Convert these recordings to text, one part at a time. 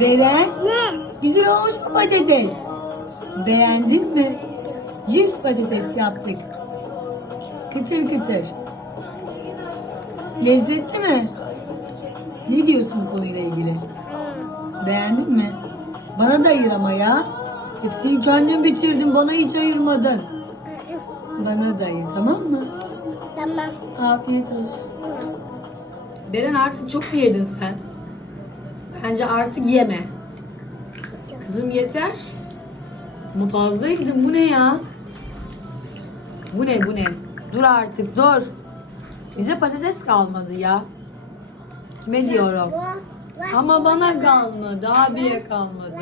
Beren. Güzel olmuş mu patates? Beğendin mi? Cips patates yaptık. Kıtır kıtır. Lezzetli mi? Ne diyorsun bu konuyla ilgili? Beğendin mi? Bana da ayır ama ya. Hepsini kendin bitirdin. Bana hiç ayırmadın. Bana da ayır tamam mı? Tamam. Afiyet olsun. Beren artık çok mu yedin sen? Bence artık yeme. Kızım yeter. Ama fazla yedin. Bu ne ya? Bu ne bu ne? Dur artık dur. Bize patates kalmadı ya. Kime diyorum? Ama bana kalmadı. Abiye kalmadı.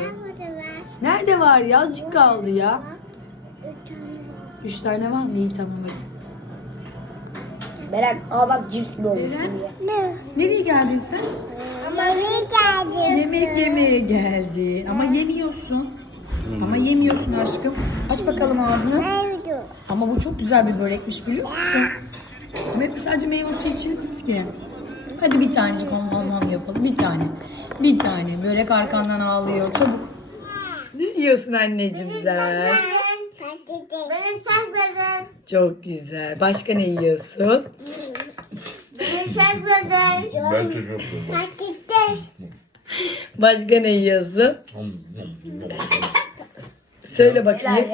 Nerede var ya? Azıcık kaldı ya. Üç tane var mı? İyi tamam hadi. Beren aa bak cips mi olmuş Beren? buraya. Nereye geldin sen? Mami geldi. Yemek yemeye geldi. Ama yemiyorsun. Ama yemiyorsun aşkım. Aç bakalım ağzını. Nerede? Ama bu çok güzel bir börekmiş biliyor musun? Ve sadece meyvesi içilmez ki. Hadi bir tanecik ham yapalım. Bir tane. Bir tane. Börek arkandan ağlıyor. Çabuk. Ne yiyorsun anneciğim sen? Benim çok beden. Çok güzel. Başka ne yiyorsun? Benim çok beden. Ben çocuğum. Patates. Başka ne yiyorsun? Söyle bakayım.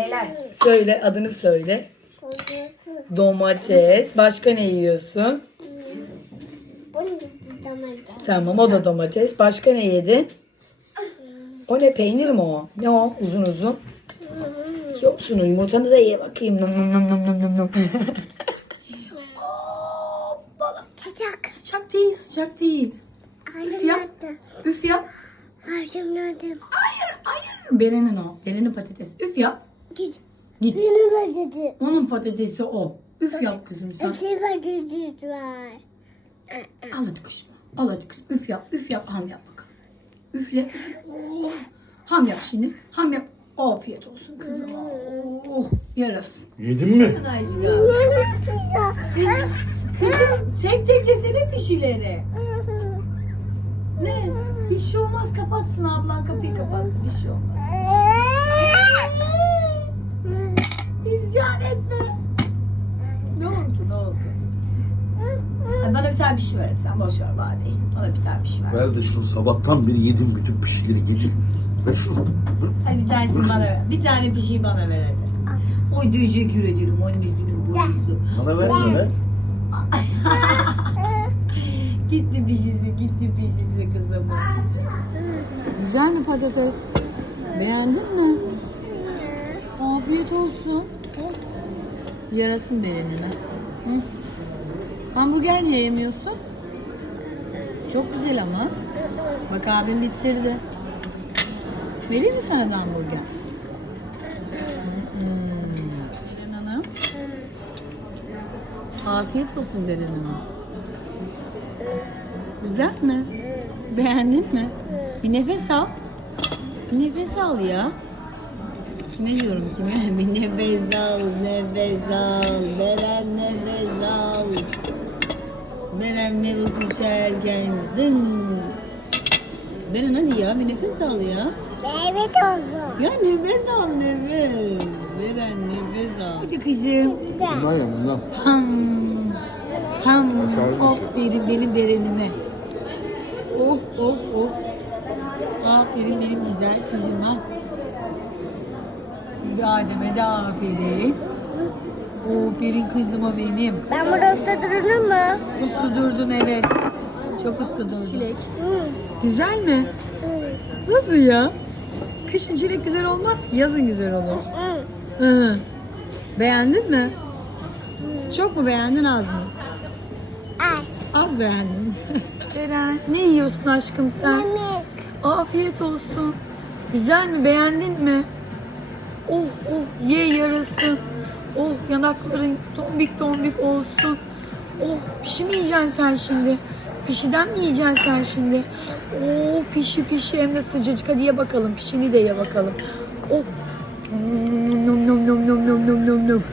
Söyle adını söyle. Domates. Başka ne yiyorsun? Tamam o da domates. Başka ne yedin? O ne peynir mi o? Ne o uzun uzun? Yoksun yumurtanı da ye bakayım. Nım nım nım nım nım nım. Hoppala. Sıcak. Sıcak değil sıcak değil. Üf yap. Üf yap. Ağzım yandım. Hayır hayır. Beren'in o. Beren'in patates. Üf yap. Git. Git. Benim patates. Onun patatesi o. Üf yap kızım sen. Hepsi patates var. Al hadi kuşum. Al hadi kızım. Üf yap. Üf yap. Ham yap bakalım. Üfle. Ham yap şimdi. Ham yap. Afiyet olsun kızım. Oh. Yarasın. Yedin mi? Kızım tek tek yesene pişileri. Ne? Bir şey olmaz kapatsın ablan kapıyı kapattı bir şey olmaz. İsyan etme. Ne oldu ne oldu? Hadi bana bir tane bir şey ver sen boş ver bana değil. Bana bir tane bir şey ver. Ver de şunu sabahtan beri yedim bütün pişileri getir. Hadi bir tanesini bana ver. Bir tane bir şey bana ver hadi. Oy teşekkür ederim annesinin boyuzu. Bana ver de ver. Gitti pişisi, gitti pişisi kızım. Güzel mi patates? Beğendin mi? Afiyet olsun. Yarasın berenine. Hı? Hamburger niye yemiyorsun? Çok güzel ama. Bak abim bitirdi. Vereyim mi sana da hamburger? Beren. Afiyet olsun Beren. Güzel mi? Beğendin mi? Bir nefes al. Bir nefes al ya. Kime diyorum kime? Bir nefes al, nefes al. Beren nefes al. Beren meyvesi içerken dın. Beren hadi ya bir nefes al ya. Evet oldu. Ya nefes al nefes. Beren nefes al. Hadi kızım. Bundan ya bundan. Ham. Ham. Aşağı Aferin benim berenime. Oh oh oh. Aferin benim güzel kızıma. Adem'e de aferin. Aferin kızıma benim. Ben burada usta durur mu? Uslu durdun evet. Çok uslu durdun. Çilek. Hı. Güzel mi? Hı. Nasıl ya? Kışın çilek güzel olmaz ki yazın güzel olur. Hı. Hı. Beğendin mi? Çok mu beğendin az mı? Ay. Az beğendim. Beren ne yiyorsun aşkım sen? Yemek. Afiyet olsun. Güzel mi beğendin mi? Oh oh ye yarası. Oh yanakların tombik tombik olsun. Oh pişi mi yiyeceksin sen şimdi? Pişiden mi yiyeceksin sen şimdi? Oh pişi pişi hem de sıcacık. Hadi ye bakalım. Pişini de ye bakalım. Oh. Nom nom nom nom nom nom nom.